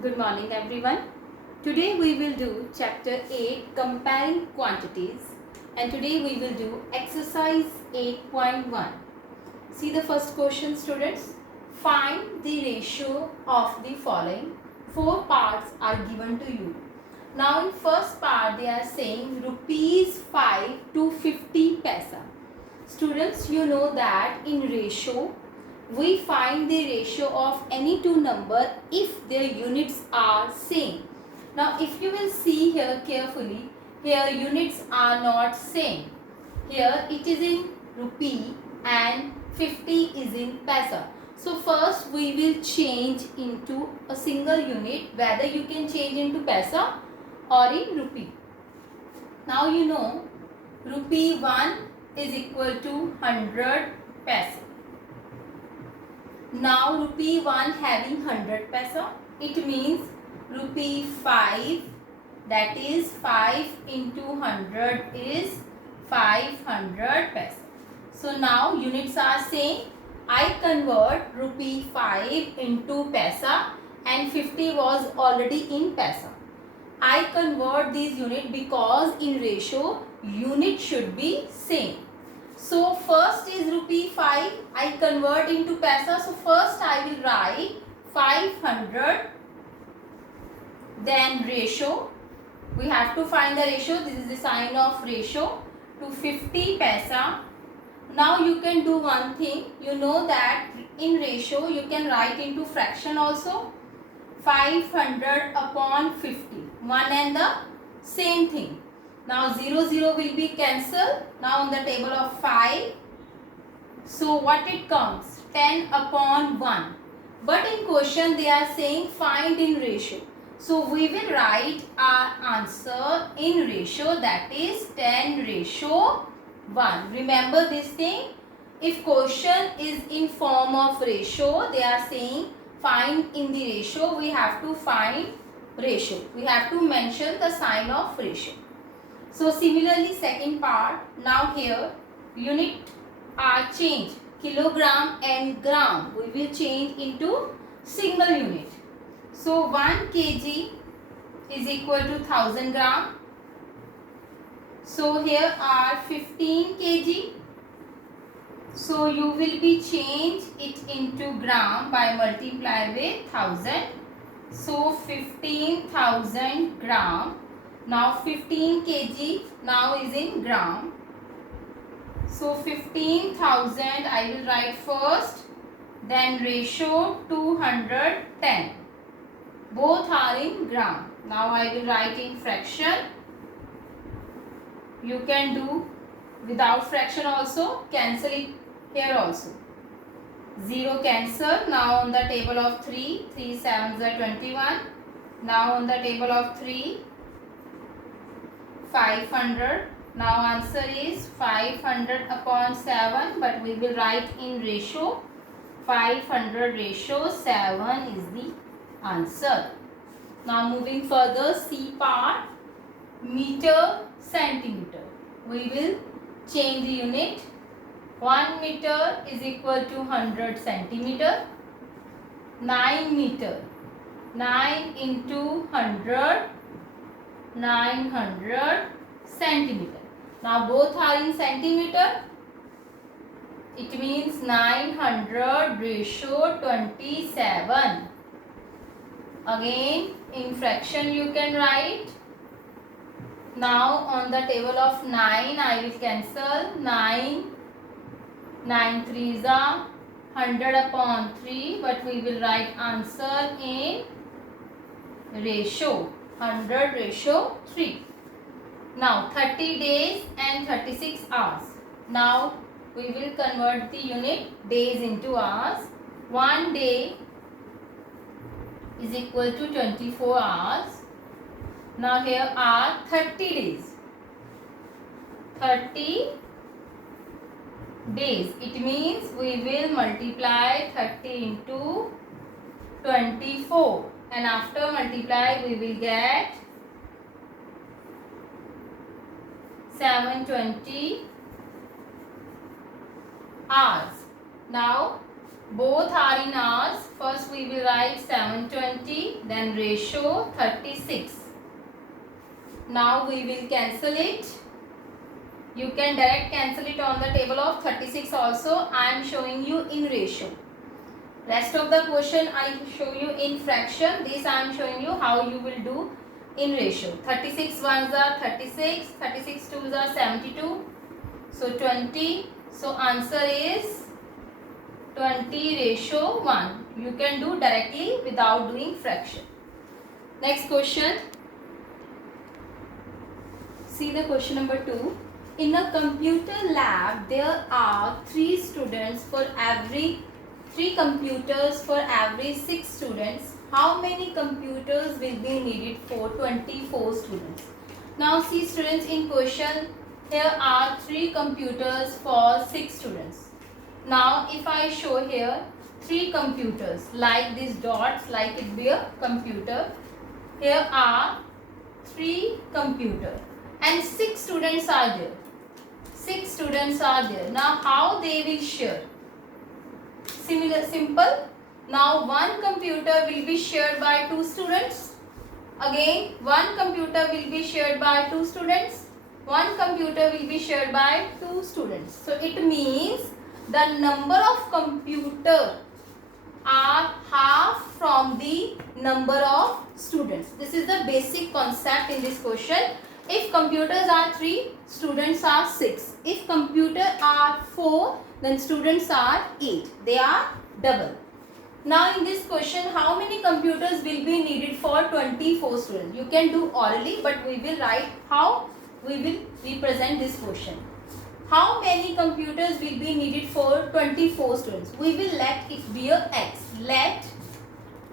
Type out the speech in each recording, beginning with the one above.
Good morning everyone. Today we will do chapter 8 comparing quantities and today we will do exercise 8.1. See the first question students. Find the ratio of the following. Four parts are given to you. Now in first part they are saying rupees 5 to 50 paisa. Students, you know that in ratio we find the ratio of any two number if their units are same. Now if you will see here carefully, here units are not same. Here it is in rupee and 50 is in paisa. So first we will change into a single unit, whether you can change into paisa or in rupee. Now you know rupee 1 is equal to 100 paisa. Now rupee 1 having 100 paisa, it means rupee 5, that is 5 into 100 is 500 paisa. So now units are same. I convert rupee 5 into paisa and 50 was already in paisa. I convert these unit because in ratio unit should be same. So first is rupee 5. I convert into paisa. So first I will write 500. Then ratio. We have to find the ratio. This is the sign of ratio to 50 paisa. Now you can do one thing. You know that in ratio you can write into fraction also. 500 upon 50. One and the same thing. Now 0 will be cancelled. Now on the table of 5. So what it comes? 10 upon 1. But in question they are saying find in ratio. So we will write our answer in ratio, that is 10 ratio 1. Remember this thing. If question is in form of ratio, they are saying find in the ratio, we have to find ratio. We have to mention the sign of ratio. So similarly second part, now here unit are changed, kilogram and gram we will change into single unit. So 1 kg is equal to 1000 gram. So here are 15 kg. So you will be change it into gram by multiply with 1000. So 15,000 gram. Now 15 kg now is in gram. So 15,000 I will write first. Then ratio 210. Both are in gram. Now I will write in fraction. You can do without fraction also. Cancel it here also. 0 cancel. Now on the table of 3. 3 7s are 21. Now on the table of 3. 500. Now answer is 500 upon 7. But we will write in ratio. 500 ratio 7 is the answer. Now moving further, C part, meter, centimeter. We will change the unit. 1 meter is equal to 100 centimeter. 9 meter. 9 into 100, 900 centimeter. Now both are in centimeter. It means 900 ratio 27. Again in fraction you can write. Now on the table of 9 I will cancel. 9 9 3s are 100 upon 3, but we will write answer in ratio 100 ratio 3. Now 30 days and 36 hours. Now we will convert the unit days into hours. 1 day is equal to 24 hours. Now here are 30 days. 30 days. It means we will multiply 30 into 24. And after multiply we will get 720 hours. Now Both are in hours. First we will write 720, then ratio 36. Now we will cancel it. You can direct cancel it on the table of 36 also. I am showing you in ratio. Rest of the question I show you in fraction. This I am showing you how you will do in ratio. 36 ones are 36, 36 twos are 72. So 20. So answer is 20 ratio 1. You can do directly without doing fraction. Next question. See the question number 2. In a computer lab, there are 3 computers for every 6 students. How many computers will be needed for 24 students? Now see students, in question, here are 3 computers for 6 students. Now if I show here 3 computers like these dots, like it be a computer. Here are 3 computers and 6 students are there. 6 students are there. Now how they will share? Simple. Now one computer will be shared by 2 students. Again one computer will be shared by 2 students. One computer will be shared by 2 students. So it means the number of computers are half from the number of students. This is the basic concept in this question. If computers are 3, students are 6. If computers are 4, then students are 8. They are double. Now in this question, how many computers will be needed for 24 students? You can do orally, but we will write how we will represent this question. How many computers will be needed for 24 students? We will let it be a X. Let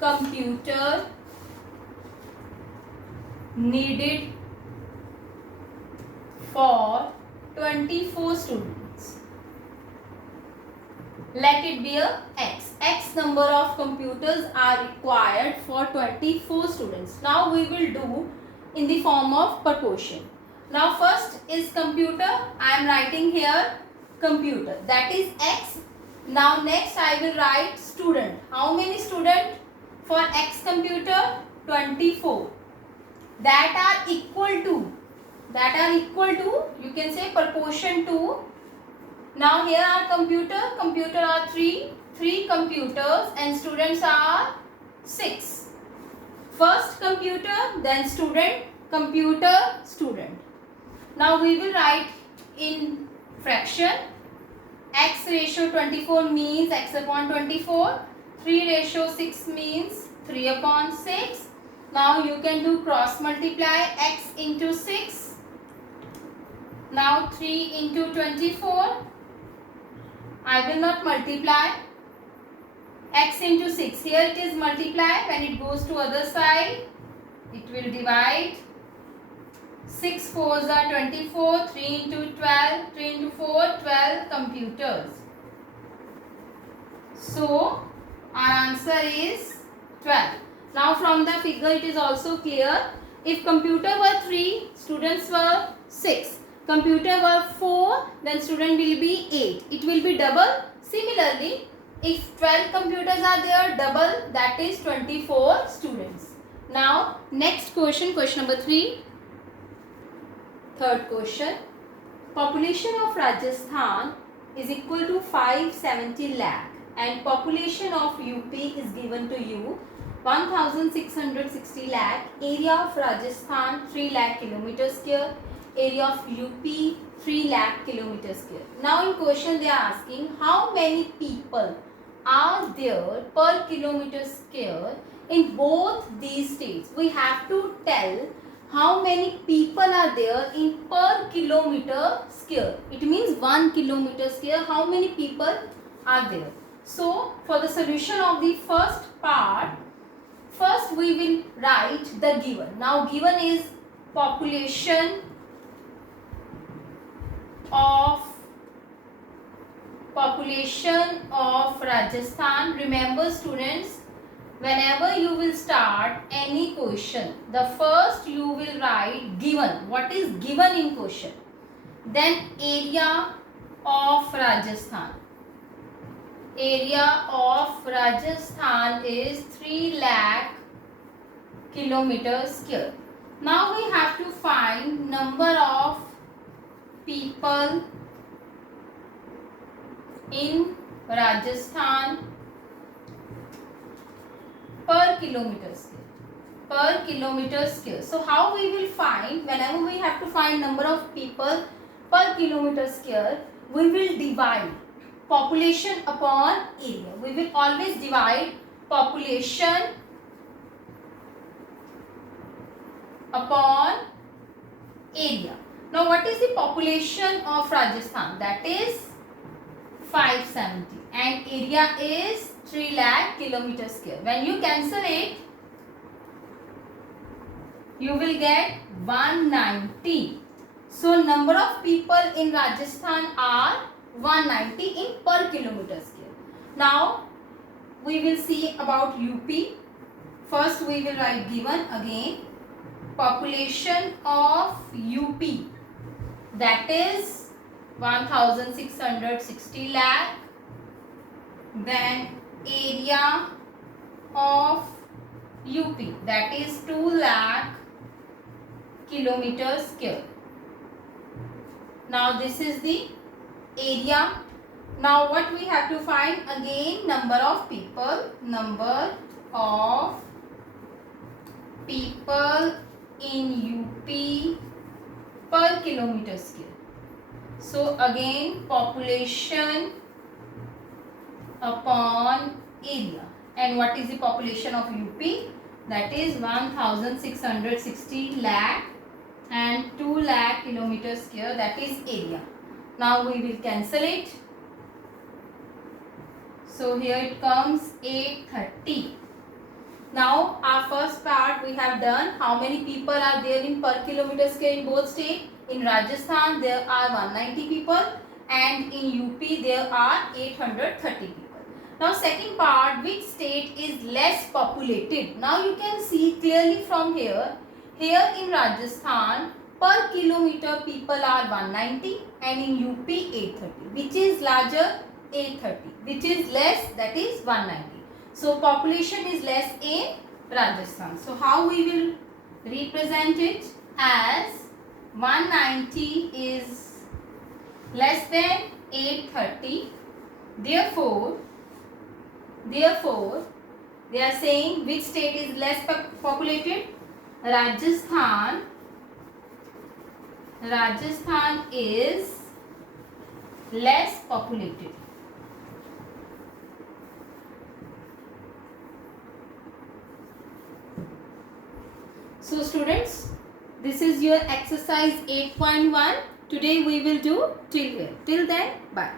computer needed for 24 students. Let it be a X. X number of computers are required for 24 students. Now we will do in the form of proportion. Now first is computer. I am writing here computer. That is X. Now next I will write student. How many students? For X computer, 24. That are equal to. You can say proportion to. Now here are computer are 3 computers and students are 6. First computer, then student, computer, student. Now we will write in fraction. X ratio 24 means X upon 24. 3 ratio 6 means 3 upon 6. Now you can do cross multiply. X into 6. Now 3 into 24. I will not multiply. X into 6. Here it is multiply. When it goes to other side, it will divide. 6 4s are 24. 3 into 12. 3 into 4, 12 computers. So our answer is 12. Now from the figure it is also clear. If computer were 3, students were 6. Computer were 4, then student will be 8. It will be double. Similarly, if 12 computers are there, double, that is 24 students. Now, next question, question number 3. Third question. Population of Rajasthan is equal to 570 lakh and population of UP is given to you 1660 lakh. Area of Rajasthan 3 lakh kilometer square. Area of UP 3 lakh kilometer square. Now in question they are asking how many people are there per kilometer square in both these states. We have to tell how many people are there in per kilometer square. It means 1 kilometer square. How many people are there? So for the solution of the first part, first we will write the given. Now given is population of Rajasthan. Remember students, whenever you will start any question, the first you will write given. What is given in question? Then area of Rajasthan. area of Rajasthan is 3 lakh kilometers square. Now we have to find number of people in Rajasthan per kilometer square. Per kilometer square. So how we will find, whenever we have to find number of people per kilometer square, we will divide population upon area. We will always divide population upon area. Now what is the population of Rajasthan? That is 570 and area is 3 lakh kilometer square. When you cancel it, you will get 190. So number of people in Rajasthan are 190 in per kilometer square. Now we will see about UP. First we will write given again. Population of UP, that is 1660 lakh. Then area of UP, that is 2 lakh kilometers square. Now this is the area. Now what we have to find again, number of people. Number of people in UP per kilometer square. So again population upon area. And what is the population of UP? That is 1660 lakh and 2 lakh kilometer square, that is area. Now we will cancel it. So here it comes 830. Now our first part we have done. How many people are there in per kilometer square in both states? In Rajasthan there are 190 people and in UP there are 830 people. Now second part, which state is less populated? Now you can see clearly from here. Here in Rajasthan per kilometer people are 190 and in UP 830. Which is larger? 830. Which is less? That is 190. So population is less in Rajasthan. So how we will represent it? As 190 is less than 830. Therefore they are saying which state is less populated? Rajasthan is less populated. So students, this is your exercise 8.1. Today we will do till here. Till then, bye.